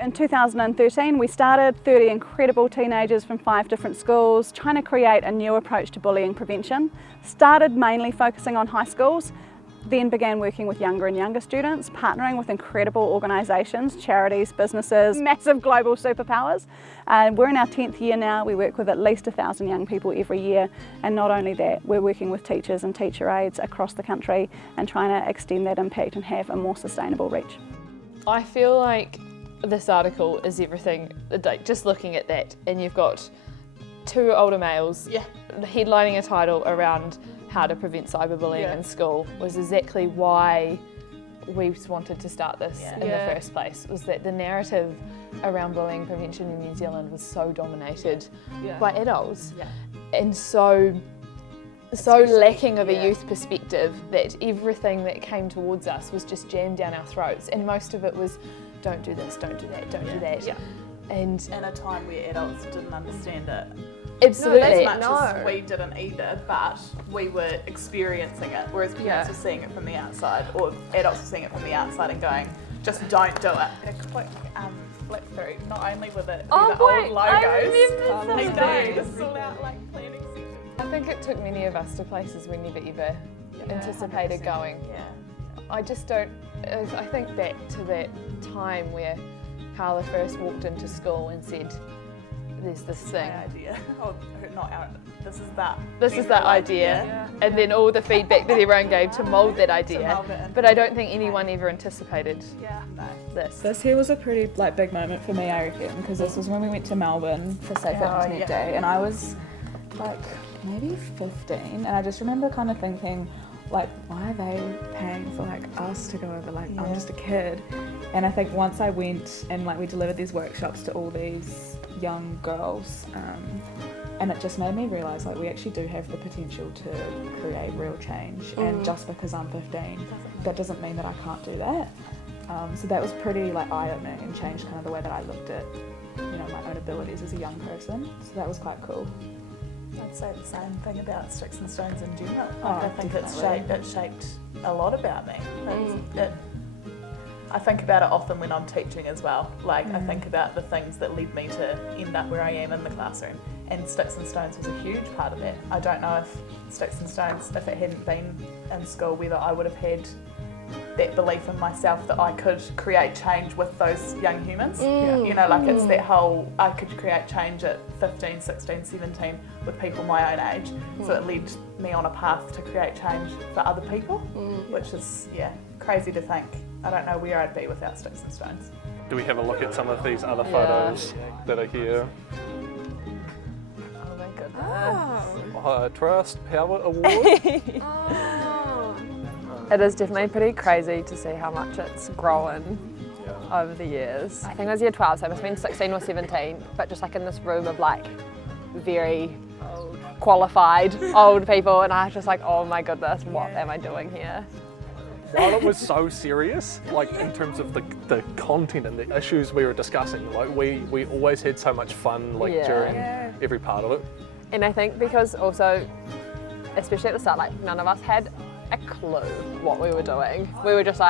In 2013 we started 30 incredible teenagers from 5 different schools trying to create a new approach to bullying prevention. Started mainly focusing on high schools, then began working with younger and younger students, partnering with incredible organisations, charities, businesses, massive global superpowers. We're in our 10th year now. We work with at least 1,000 young people every year, and not only that, we're working with teachers and teacher aides across the country and trying to extend that impact and have a more sustainable reach. I feel like this article is everything, like just looking at that, and you've got 2 older males headlining a title around how to prevent cyberbullying in school was exactly why we wanted to start this in the first place, was that the narrative around bullying prevention in New Zealand was so dominated by adults and so lacking of a youth perspective that everything that came towards us was just jammed down our throats, and most of it was don't do this, don't do that, don't do that. And in a time where adults didn't understand it. Absolutely. Not as much as we didn't either, but we were experiencing it, whereas parents were seeing it from the outside, or adults were seeing it from the outside and going, just don't do it. A quick flip through, not only with it, the old logos, they do sort out like planning sessions. I think it took many of us to places we never ever anticipated 100%. going. I just don't, I think back to that time where Carla first walked into school and said, there's this thing. This is that idea. And then all the feedback that everyone gave to mould that idea. But I don't think anyone ever anticipated this. This here was a pretty big moment for me, I reckon, because this was when we went to Melbourne for Safe Internet Day, and I was maybe 15, and I just remember kind of thinking, why are they paying for us to go over? I'm just a kid. And I think once I went and we delivered these workshops to all these young girls, and it just made me realise we actually do have the potential to create real change. And just because I'm 15, that doesn't mean that I can't do that. So that was pretty eye-opening and changed kind of the way that I looked at my own abilities as a young person. So that was quite cool. I'd say the same thing about Sticks and Stones in general. I think it shaped a lot about me. I think about it often when I'm teaching as well. I think about the things that led me to end up where I am in the classroom. And Sticks and Stones was a huge part of that. I don't know if Sticks and Stones, if it hadn't been in school, whether I would have had that belief in myself that I could create change with those young humans. It's that whole, I could create change at 15, 16, 17 with people my own age. So it led me on a path to create change for other people, which is, crazy to think. I don't know where I'd be without Sticks and Stones. Do we have a look at some of these other photos that are here? Oh my goodness. Trust Power Award. It is definitely pretty crazy to see how much it's grown over the years. I think it was year 12, so it must have been 16 or 17, but just in this room of very qualified old people, and I was just oh my goodness, what am I doing here? While it was so serious, in terms of the content and the issues we were discussing, we always had so much fun during every part of it. And I think because also, especially at the start, none of us had a clue what we were doing. We were just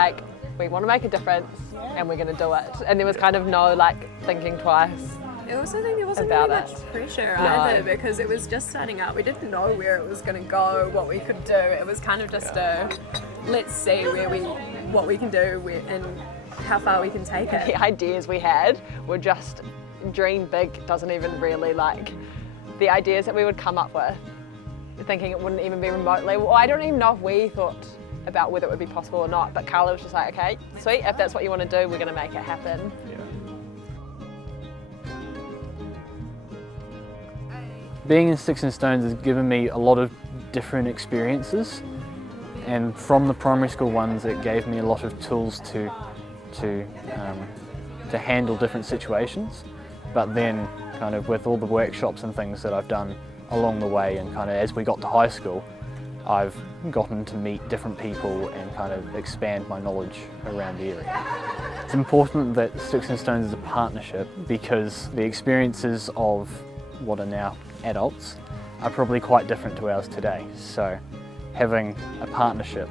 we want to make a difference and we're going to do it. And there was kind of no thinking twice. I also think there wasn't really much pressure either, because it was just starting out. We didn't know where it was going to go, what we could do. It was kind of just let's see what we can do and how far we can take it. The ideas we had were just dream big, doesn't even really the ideas that we would come up with, thinking it wouldn't even be remotely. Well, I don't even know if we thought about whether it would be possible or not, but Carla was just okay, sweet, if that's what you want to do, we're going to make it happen. Being in Sticks and Stones has given me a lot of different experiences, and from the primary school ones it gave me a lot of tools to handle different situations, but then kind of with all the workshops and things that I've done along the way, and kind of as we got to high school, I've gotten to meet different people and kind of expand my knowledge around the area. It's important that Sticks and Stones is a partnership, because the experiences of what are now adults are probably quite different to ours today. So having a partnership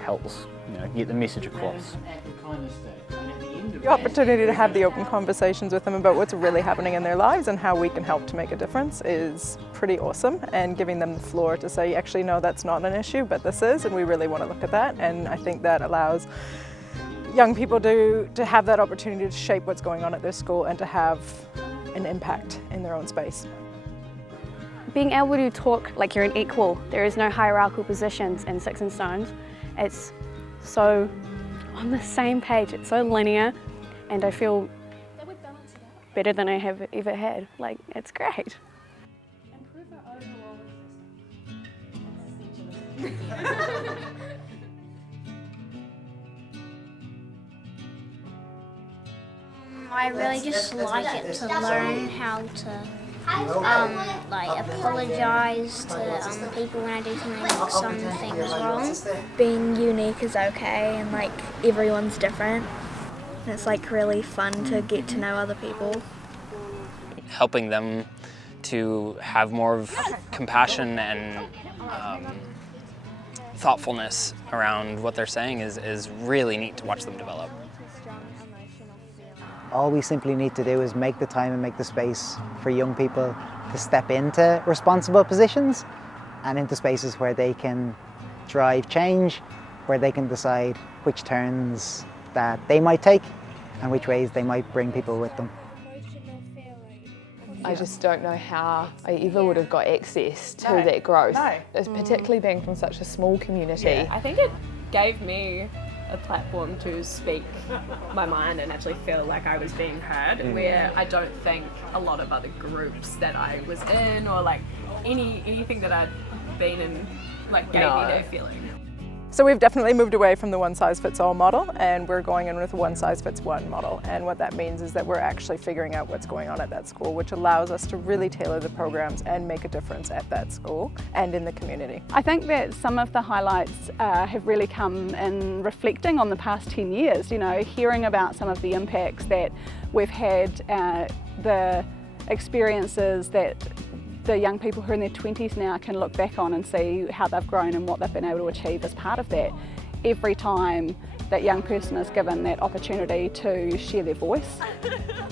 helps get the message across. Act of kindness day, and at the end of The opportunity to have the open conversations with them about what's really happening in their lives and how we can help to make a difference is pretty awesome, and giving them the floor to say, actually no, that's not an issue, but this is, and we really want to look at that. And I think that allows young people to have that opportunity to shape what's going on at their school and to have an impact in their own space. Being able to talk like you're an equal, there is no hierarchical positions in Sticks and Stones. It's so on the same page, it's so linear, and I feel better than I have ever had. Like, it's great. I really just like it to learn how to like apologise to people when I do some things wrong. Being unique is okay, and like everyone's different. And it's like really fun to get to know other people. Helping them to have more of compassion and thoughtfulness around what they're saying is really neat to watch them develop. All we simply need to do is make the time and make the space for young people to step into responsible positions and into spaces where they can drive change, where they can decide which turns that they might take and which ways they might bring people with them. I just don't know how I ever would have got access to that growth, particularly being from such a small community. Yeah, I think it gave me a platform to speak my mind and actually feel like I was being heard, where I don't think a lot of other groups that I was in, or like anything that I'd been in, like gave me that feeling. So we've definitely moved away from the one-size-fits-all model, and we're going in with a one-size-fits-one model. And what that means is that we're actually figuring out what's going on at that school, which allows us to really tailor the programs and make a difference at that school and in the community. I think that some of the highlights have really come in reflecting on the past 10 years, you know, hearing about some of the impacts that we've had, the experiences that the young people who are in their 20s now can look back on and see how they've grown and what they've been able to achieve as part of that. Every time that young person is given that opportunity to share their voice,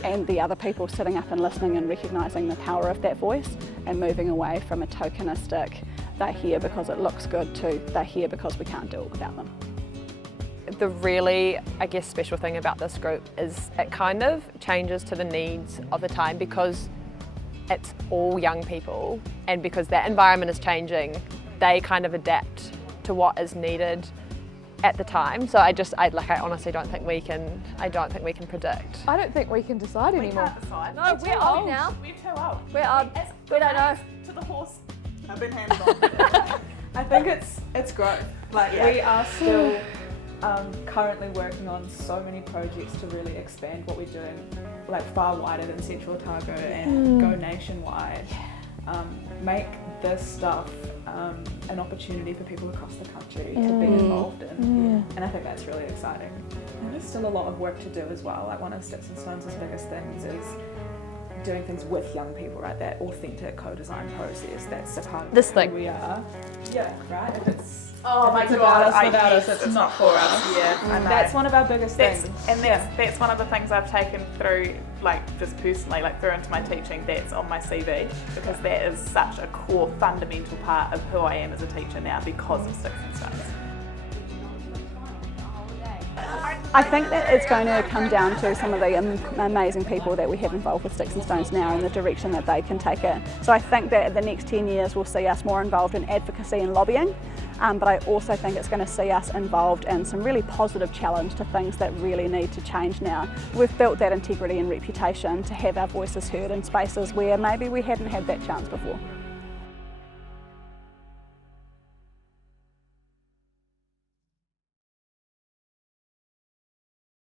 and the other people sitting up and listening and recognising the power of that voice and moving away from a tokenistic, they're here because it looks good, to they're here because we can't do it without them. The really, I guess, special thing about this group is it kind of changes to the needs of the time, because it's all young people, and because that environment is changing, they kind of adapt to what is needed at the time. So I honestly don't think we can. I don't think we can predict. I don't think we can decide anymore. We can't decide. No, we're old now. We're too old. We're old. We don't know. To the horse. I've been handed on. I think it's growth. Like we are still currently working on so many projects to really expand what we're doing, like far wider than Central Otago, and go nationwide. Make this stuff an opportunity for people across the country to be involved in, and I think that's really exciting. And there's still a lot of work to do as well. Like one of Sticks and Stones' biggest things is doing things with young people, right? That authentic co-design process. That's a part of who we are. Yeah, right. If it's about us, without us, it's not for us. Yeah, I know. That's one of our biggest things. And that's one of the things I've taken through, like just personally, like through into my teaching. That's on my CV, because that is such a core, fundamental part of who I am as a teacher now, because of Sticks and Stones. I think that it's going to come down to some of the amazing people that we have involved with Sticks and Stones now and the direction that they can take it. So I think that the next 10 years will see us more involved in advocacy and lobbying, but I also think it's going to see us involved in some really positive challenge to things that really need to change now. We've built that integrity and reputation to have our voices heard in spaces where maybe we hadn't had that chance before.